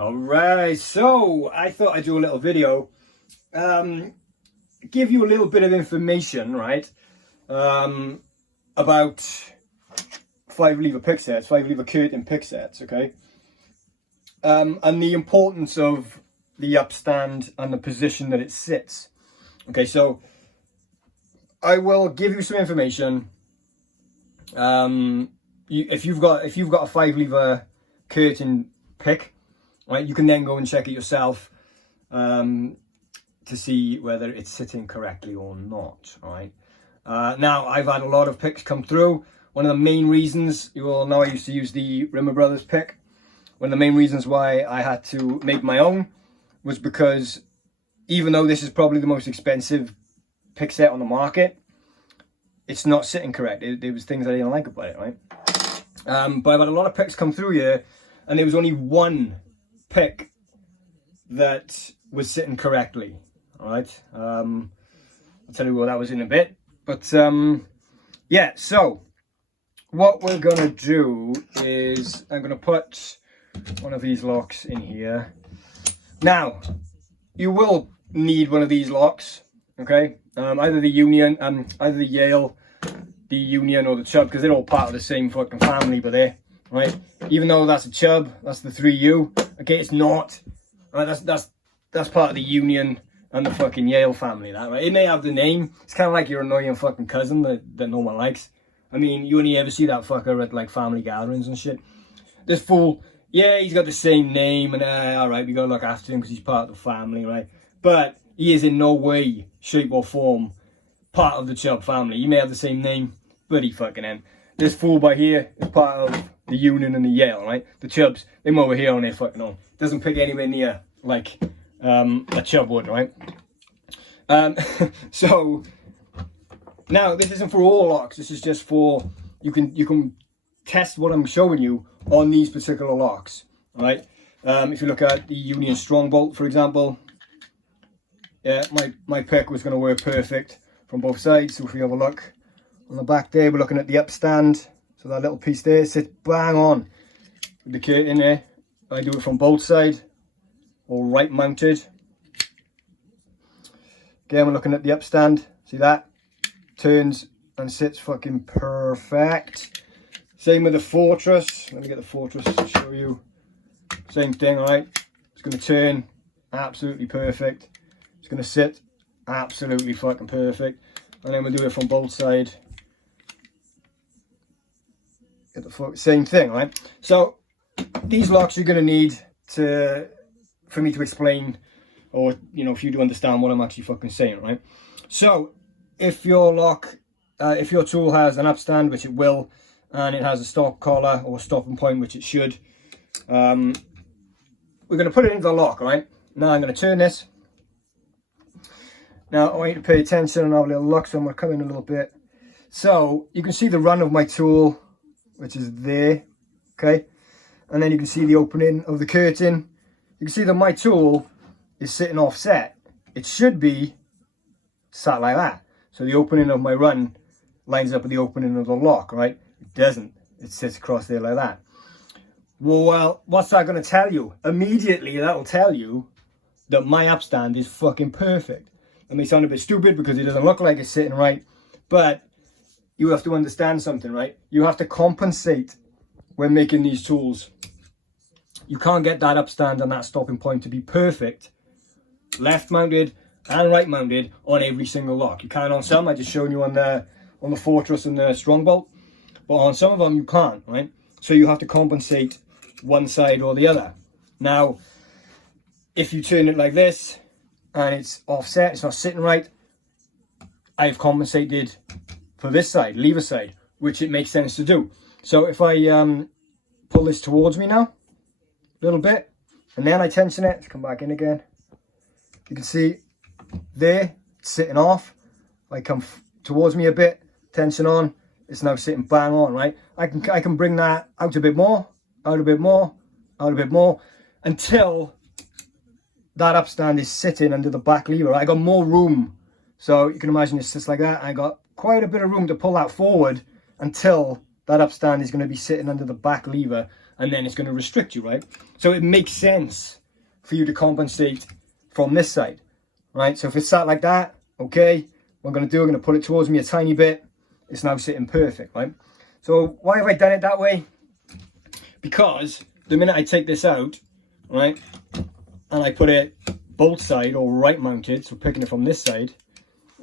Alright, so I thought I'd do a little video, give you a little bit of information, right, about 5-lever pick sets, 5-lever curtain pick sets, okay, and the importance of the upstand and the position that it sits. Okay, so I will give you some information. If you've got a 5-lever curtain pick, right, you can then go and check it yourself to see whether it's sitting correctly or not. Right. Now, I've had a lot of picks come through. One of the main reasons, you all know I used to use the Rimmer Brothers pick. One of the main reasons why I had to make my own was because even though this is probably the most expensive pick set on the market, it's not sitting correct. There was things I didn't like about it, right? But I've had a lot of picks come through here, and there was only one pick that was sitting correctly. All right, I'll tell you what that was in a bit. But yeah, so what we're gonna do is I'm gonna put one of these locks in here. Now, you will need one of these locks, okay? Either the Union, either the Yale, the Union, or the Chubb, because they're all part of the same fucking family, but they're right. Even though that's a Chubb, that's the 3U. Okay, it's not. Right, that's part of the Union and the fucking Yale family. That right. It may have the name. It's kind of like your annoying fucking cousin that no one likes. I mean, you only ever see that fucker at like family gatherings and shit. This fool, yeah, he's got the same name, and all right, we gotta look after him because he's part of the family, right? But he is in no way, shape, or form part of the Chubb family. He may have the same name, but he fucking ain't. This fool by here is part of the Union and the Yale, right? The Chubbs, they're over here on their fucking own. Doesn't pick anywhere near like a Chubb would, right? So now this isn't for all locks. This is just for you can test what I'm showing you on these particular locks, all right? If you look at the Union Strong Bolt, for example, yeah, my pick was going to work perfect from both sides. So if we have a look on the back there, we're looking at the upstand. So that little piece there sits bang on with the curtain there. I do it from both sides, all right mounted. Again, we're looking at the upstand. See that? Turns and sits fucking perfect. Same with the Fortress. Let me get the Fortress to show you. Same thing, right? It's going to turn absolutely perfect. It's going to sit absolutely fucking perfect. And then we'll do it from both sides. Get the same thing, right? So these locks you're going to need for me to explain, or you know, for you to understand what I'm actually fucking saying, right? So if your lock, if your tool has an upstand, which it will, and it has a stop collar or stopping point, which it should, we're going to put it into the lock, right? Now I'm going to turn this. Now I want you to pay attention and have a little look, so I'm going to come in a little bit. So you can see the run of my tool, which is there, okay? And then you can see the opening of the curtain. You can see that my tool is sitting offset. It should be sat like that. So the opening of my run lines up with the opening of the lock, right? It doesn't. It sits across there like that. Well, what's that going to tell you? Immediately, that'll tell you that my upstand is fucking perfect. That may sound a bit stupid because it doesn't look like it's sitting right, but you have to understand something, right? You have to compensate when making these tools. You can't get that upstand and that stopping point to be perfect, left mounted and right mounted on every single lock. You can on some. I just shown you on the Fortress and the Strong Bolt, but on some of them you can't, right? So you have to compensate one side or the other. Now, if you turn it like this and it's offset, it's not sitting right, I've compensated for this side, lever side, which it makes sense to do. So if I pull this towards me now, a little bit, and then I tension it, let's come back in again. You can see there, it's sitting off. I come towards me a bit, tension on, it's now sitting bang on, right? I can bring that out a bit more, out a bit more, out a bit more, until that upstand is sitting under the back lever. I got more room. So you can imagine it sits like that. I got quite a bit of room to pull that forward until that upstand is going to be sitting under the back lever and then it's going to restrict you, right? So it makes sense for you to compensate from this side, right? So if it's sat like that, okay, what I'm going to do, I'm going to pull it towards me a tiny bit. It's now sitting perfect, right? So why have I done it that way? Because the minute I take this out, right, and I put it bolt side or right mounted, so picking it from this side,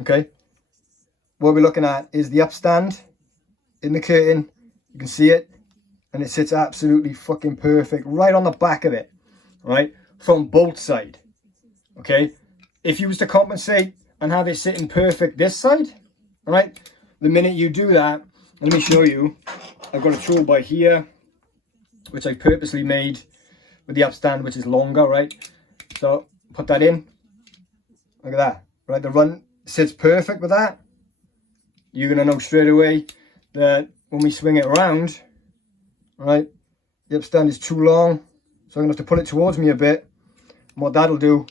okay, what we're looking at is the upstand in the curtain. You can see it, and it sits absolutely fucking perfect right on the back of it, right, from bolt side, okay? If you was to compensate and have it sitting perfect this side, right, the minute you do that, let me show you, I've got a tool by here, which I purposely made with the upstand, which is longer, right? So put that in, look at that, right? The run sits perfect with that. You're gonna know straight away that when we swing it around, right, the upstand is too long, so I'm gonna have to pull it towards me a bit. And what that'll do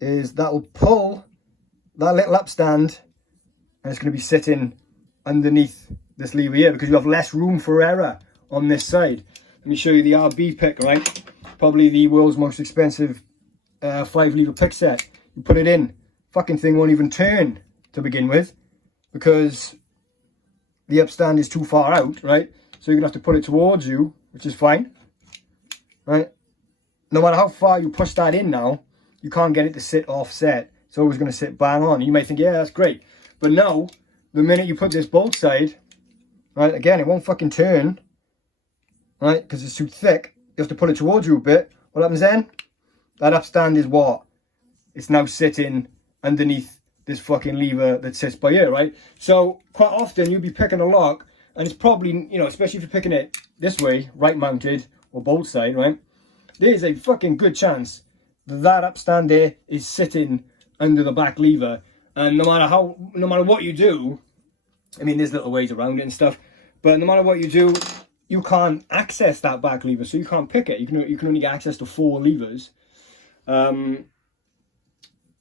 is that'll pull that little upstand, and it's gonna be sitting underneath this lever here, because you have less room for error on this side. Let me show you the RB pick, right? Probably the world's most expensive 5-lever pick set. You put it in, fucking thing won't even turn to begin with, because the upstand is too far out, right? So you're gonna have to put it towards you, which is fine, right? No matter how far you push that in now, you can't get it to sit offset. It's always gonna sit bang on. You may think, yeah, that's great. But no, the minute you put this bolt side, right, again, it won't fucking turn, right? Because it's too thick. You have to put it towards you a bit. What happens then? That upstand is what? It's now sitting underneath this fucking lever that sits by here, right? So quite often you'll be picking a lock, and it's probably, you know, especially if you're picking it this way, right mounted or bolt side, right? There's a fucking good chance that that upstand there is sitting under the back lever, and no matter what you do, I mean, there's little ways around it and stuff, but no matter what you do, you can't access that back lever, so you can't pick it. You can only get access to 4 levers.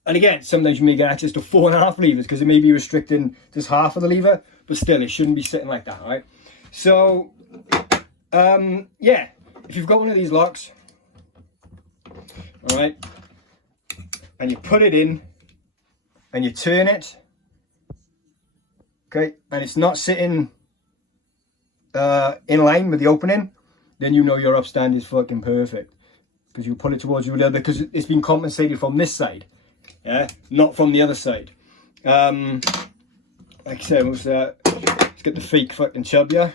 And again, sometimes you may get access to 4.5 levers because it may be restricting just half of the lever, but still, it shouldn't be sitting like that, right? So, yeah, if you've got one of these locks, all right, and you put it in and you turn it, okay, and it's not sitting in line with the opening, then you know your upstand is fucking perfect, because you pull it towards you a little bit, because it's been compensated from this side, yeah, not from the other side. Like I said, let's get the fake fucking chub here.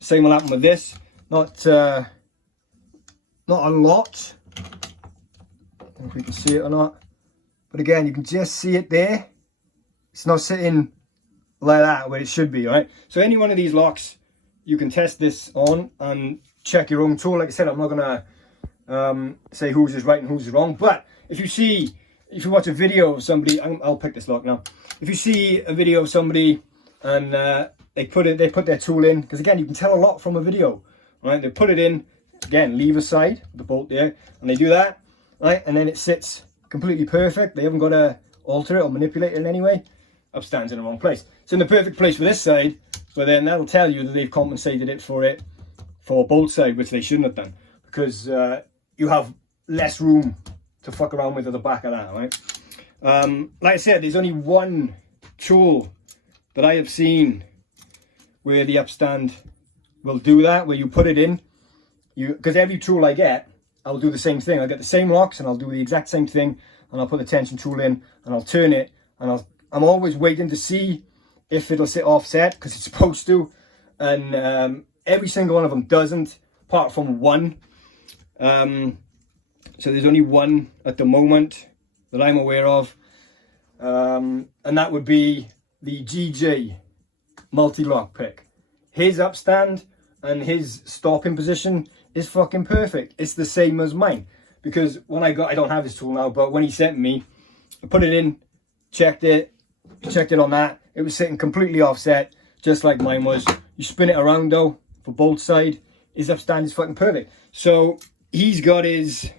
Same will happen with this. Not a lot. I don't know if we can see it or not, but again, you can just see it there. It's not sitting like that where it should be, right? So any one of these locks, you can test this on and check your own tool. Like I said, I'm not gonna say whose is right and whose is wrong, but if you watch a video of somebody, I'll pick this lock now. If you see a video of somebody and they put their tool in, because again, you can tell a lot from a video, right? They put it in, again, lever side, the bolt there, and they do that, right? And then it sits completely perfect. They haven't got to alter it or manipulate it in any way. Upstand's in the wrong place. It's in the perfect place for this side, but then that'll tell you that they've compensated it for bolt side, which they shouldn't have done, because you have less room to fuck around with at the back of that, right? Like I said, there's only one tool that I have seen where the upstand will do that, where you put it in, because every tool I get, I'll do the same thing. I'll get the same locks and I'll do the exact same thing, and I'll put the tension tool in and I'll turn it, and I'm always waiting to see if it'll sit offset, because it's supposed to, and every single one of them doesn't, apart from one. So there's only one at the moment that I'm aware of, and that would be the GJ multi-lock pick. His upstand and his stopping position is fucking perfect. It's the same as mine, because when I don't have his tool now, but when he sent me, I put it in, checked it on that, it was sitting completely offset, just like mine was. You spin it around though, for bolt side, his upstand is fucking perfect. So he's got his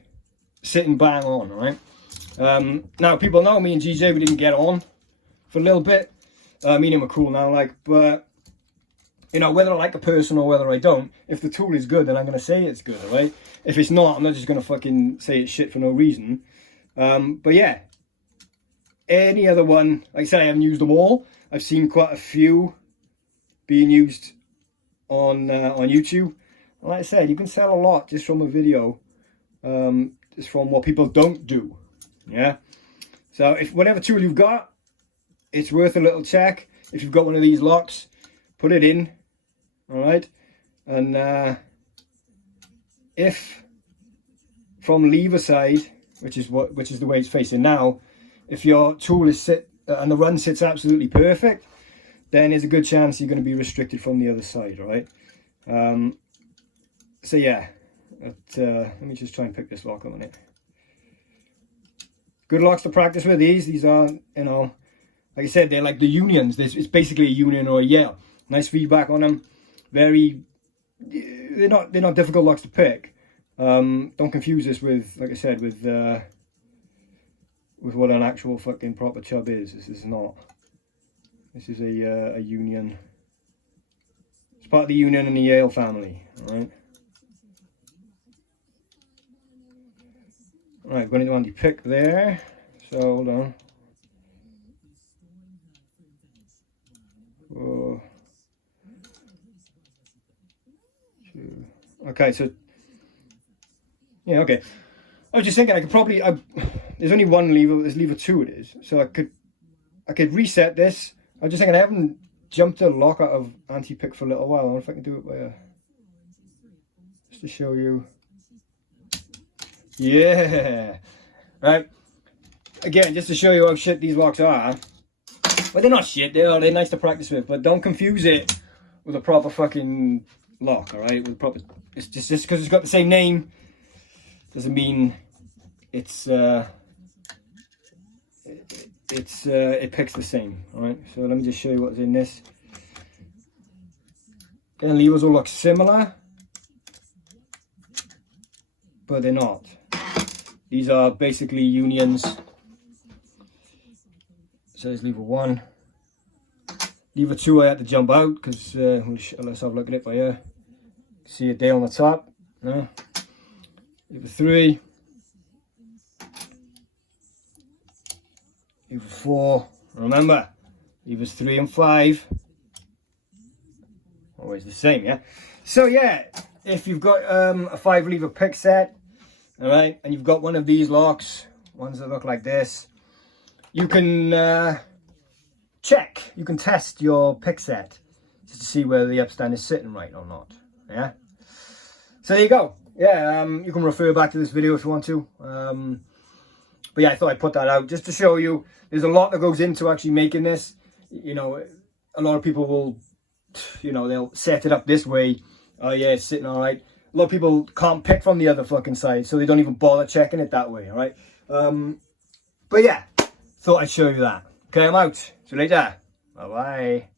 sitting bang on, right? Now, people know me and GJ, we didn't get on for a little bit. Me and him are cool now, like, but you know, whether I like a person or whether I don't, if the tool is good, then I'm going to say it's good, all right? If it's not, I'm not just going to fucking say it's shit for no reason. But yeah, any other one, like I said, I haven't used them all. I've seen quite a few being used on YouTube. And like I said, you can sell a lot just from a video, just from what people don't do. Yeah. So if whatever tool you've got, it's worth a little check. If you've got one of these locks, put it in. All right. And if from lever side, which is the way it's facing now, if your tool is and the run sits absolutely perfect, then there's a good chance you're going to be restricted from the other side, all right? So yeah, let me just try and pick this lock up on it. Good locks to practice with. These are, you know, like I said, they're like the unions. It's basically a union or a yell. Nice feedback on them. They're not difficult locks to pick. Don't confuse this with, like I said, with what an actual fucking proper chub is. This is not. This is a union. It's part of the union and the Yale family, all right? All right, going to anti-pick there. So hold on. Whoa. Two. Okay, so yeah, okay. I was just thinking I could probably. There's only one lever. There's lever 2. It is. So I could reset this. I was just thinking I haven't jumped a lock out of anti-pick for a little while. I wonder if I can do it by just to show you. Yeah. Right. Again, just to show you how shit these locks are. Well, they're not shit. They're nice to practice with, but don't confuse it with a proper fucking lock. All right. With proper. It's just because it's got the same name doesn't mean it's it picks the same. All right, so let me just show you what's in this. Again, levers all look similar, but they're not. These are basically unions. So there's lever 1. Lever 2 I had to jump out because let's have a look at it by here. See it there on the top. No. Lever 3. Lever 4. Remember, levers 3 and 5. Always the same, yeah? So yeah, if you've got a 5 lever pick set, all right, and you've got one of these locks, ones that look like this, you can check, you can test your pick set just to see whether the upstand is sitting right or not, yeah? So there you go. Yeah, you can refer back to this video if you want to. But yeah, I thought I'd put that out just to show you there's a lot that goes into actually making this. You know, a lot of people will, you know, they'll set it up this way. Oh yeah, it's sitting all right. A lot of people can't pick from the other fucking side, so they don't even bother checking it that way, all right? But yeah, thought I'd show you that. Okay, I'm out. See you later. Bye-bye.